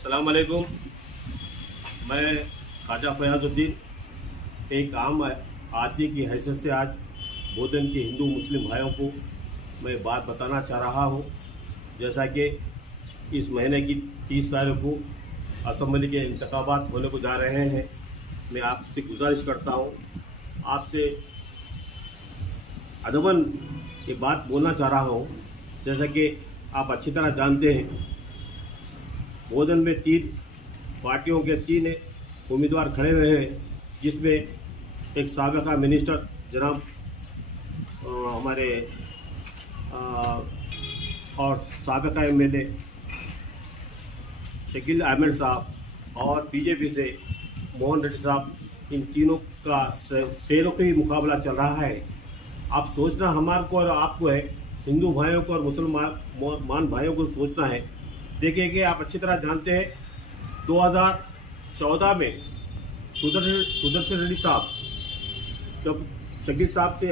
अस्सलाम वालेकुम। मैं ख्वाजा फयाजुद्दीन एक आम आदमी की हैसियत से आज बोधन के हिंदू मुस्लिम भाइयों को मैं बात बताना चाह रहा हूँ। जैसा कि इस महीने की 30 तारीख को असम्बली के इंतखाबात होने को जा रहे हैं, मैं आपसे गुजारिश करता हूँ, आपसे अदबन ये बात बोलना चाह रहा हूँ। जैसा कि आप अच्छी तरह जानते हैं, बोधन में 3 पार्टियों के 3 उम्मीदवार खड़े हुए हैं, जिसमें एक साबिका मिनिस्टर जनाब हमारे और साबिका एमएलए शकील अहमद साहब और बीजेपी से मोहन रेड्डी साहब, इन तीनों का शेरों का ही मुकाबला चल रहा है। आप सोचना हमारे को और आपको है, हिंदू भाइयों को और मुसलमान भाइयों को सोचना है। देखिए कि आप अच्छी तरह जानते हैं 2014 में सुदर्शन रेड्डी साहब जब शकील साहब से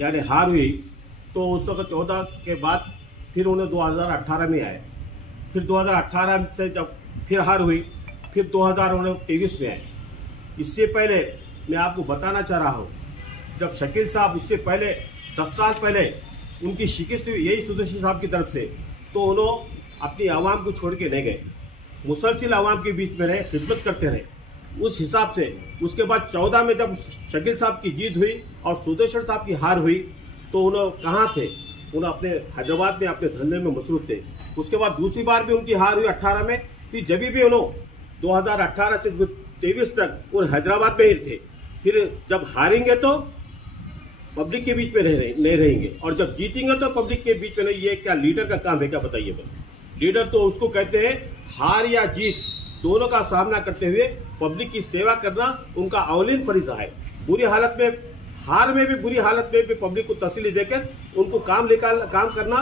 यानी हार हुई, तो उस वक्त 14 के बाद फिर उन्हें 2018 में आए, फिर 2018 से जब फिर हार हुई, फिर 2023 में आए। इससे पहले मैं आपको बताना चाह रहा हूँ, जब शकील साहब इससे पहले 10 साल पहले उनकी शिकस्त हुई यही सुदर्शन साहब की तरफ से, तो उन्होंने अपनी आवाम को छोड़ के नहीं गए, मुसलसिल आवाम के बीच में रहे, खिदमत करते रहे। उस हिसाब से उसके बाद 14 में जब शकील साहब की जीत हुई और सुदर्शन साहब की हार हुई, तो उन्होंने कहाँ थे? उन्हें अपने हैदराबाद में अपने धंधे में मसरूफ थे। उसके बाद दूसरी बार भी उनकी हार हुई 18 में, फिर जब भी उन्होंने 2018 से 23 तक उन हैदराबाद में ही थे। फिर जब हारेंगे तो पब्लिक के बीच में नहीं रहेंगे, और जब जीतेंगे तो पब्लिक के बीच में नहीं। ये क्या लीडर का काम है क्या? बताइए भाई। लीडर तो उसको कहते हैं, हार या जीत दोनों का सामना करते हुए पब्लिक की सेवा करना उनका अवलीन फरीजा है। बुरी हालत में, हार में भी, बुरी हालत में भी पब्लिक को तसल्ली देकर उनको काम करना,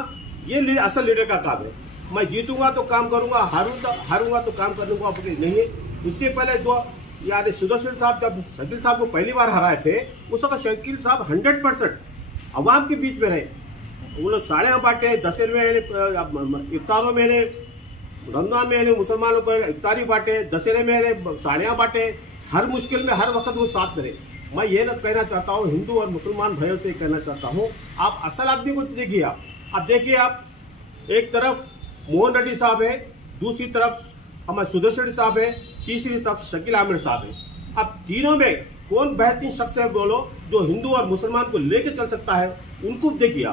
ये असल लीडर का काम है। मैं जीतूंगा तो काम करूंगा, हारूंगा तो काम करूंगा नहीं है। इससे पहले यानी सुदर्शन साहब जब शकील साहब को पहली बार हराए थे, उस वक्त शकील साहब 100% अवाम के बीच में रहे। वो लोग साड़ियाँ बांटे, दशहरे में, इफ्तारों में, रमजान में मुसलमानों को इफ्तारी बांटे, दशहरे में साड़ियाँ बांटे, हर मुश्किल में हर वक्त वो साथ में रहे। मैं ये कहना चाहता हूँ, हिंदू और मुसलमान भाइयों से कहना चाहता हूँ, आप असल आदमी को देखिए। आप देखिए, आप एक तरफ मोहन रेड्डी साहब है, दूसरी तरफ हमारे सुदर्शन रेड्डी साहब है, तीसरी तरफ शकील अहमद साहब है। अब तीनों में कौन बेहतरीन शख्स है बोलो, जो हिंदू और मुसलमान को लेके चल सकता है? उनको देखिए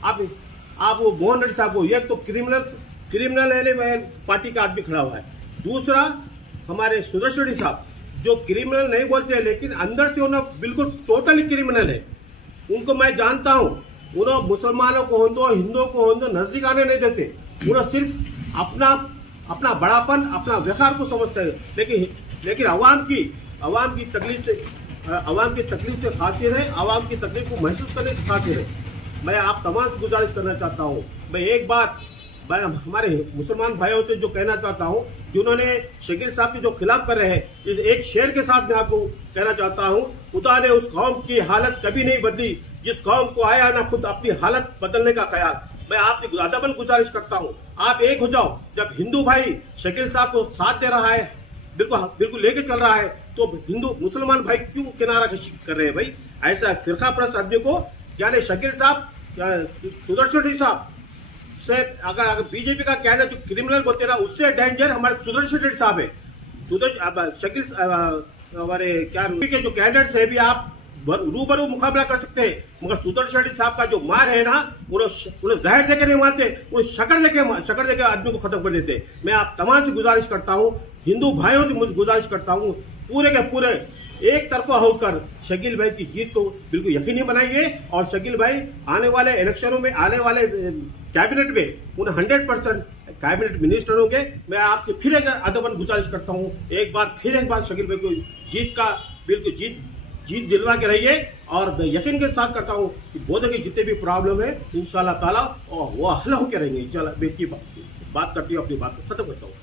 आप वो मोहन रेड्डी साहब को, एक तो क्रिमिनल है, पार्टी का आदमी खड़ा हुआ है। दूसरा हमारे सुदर्शन रेड्डी साहब, जो क्रिमिनल नहीं बोलते हैं, लेकिन अंदर से उन्हें बिल्कुल टोटली क्रिमिनल है। उनको मैं जानता हूँ, उन्होंने मुसलमानों को हिंदुओं को नजदीक आने नहीं देते। उन्हें सिर्फ अपना बड़ापन, अपना व्यवहार को समझते हैं। लेकिन अवाम की तकलीफ से खासिर है, अवाम की तकलीफ को महसूस करने से खासिर है। मैं आप तमाम से गुजारिश करना चाहता हूँ, मैं एक बात हमारे मुसलमान भाइयों से जो कहना चाहता हूँ, जिन्होंने शकील साहब के जो खिलाफ कर रहे हैं, इस एक शेर के साथ मैं आपको कहना चाहता हूँ, खुदा ने उस कौम की हालत कभी नहीं बदली जिस कौम को आया ना खुद अपनी हालत बदलने का ख्याल। मैं आपसे अदबन गुजारिश करता हूँ, आप एक हो जाओ। जब हिंदू भाई शकील साहब को साथ दे रहा है, बिल्कुल लेके चल रहा है, तो हिंदू मुसलमान भाई क्यों किनारा कशी कर रहे हैं भाई? ऐसा फिरका परस्त आदमी को, यानी शकील साहब, सुदर्शन रेड्डी साहब से अगर बीजेपी का कैंडिडेट जो क्रिमिनल बोलते ना, उससे डेंजर हमारे सुदर्शन रेड्डी साहब है। शकील हमारे के जो कैंडिडेट है भी आप रूबरू मुकाबला कर सकते हैं, मगर सुदर्शन रेड्डी साहब का जो मार है ना, उन्हें जहर देके नहीं मारते, उन्हें शक्कर देके आदमी को खत्म कर देते। मैं आप तमाम से गुजारिश करता हूँ, हिंदू भाइयों से मुझे गुजारिश करता हूँ, पूरे के पूरे एक तरफा होकर शकील भाई की जीत को बिल्कुल यकीनी बनाइए। और शकील भाई आने वाले इलेक्शनों में, आने वाले कैबिनेट में उन्हें 100% कैबिनेट मिनिस्टर होंगे। मैं आपसे फिर एक अदबन गुजारिश करता हूँ, एक बार शकील भाई को बिल्कुल जीत दिलवा के रहिए। और मैं यकीन के साथ करता हूँ कि बोधन के जितने भी प्रॉब्लम है, इंशाल्लाह ताला वो हल होकर रहेंगे। इंशाल्लाह। मैं बात करती हूँ, अपनी बात को खत्म करता हूँ।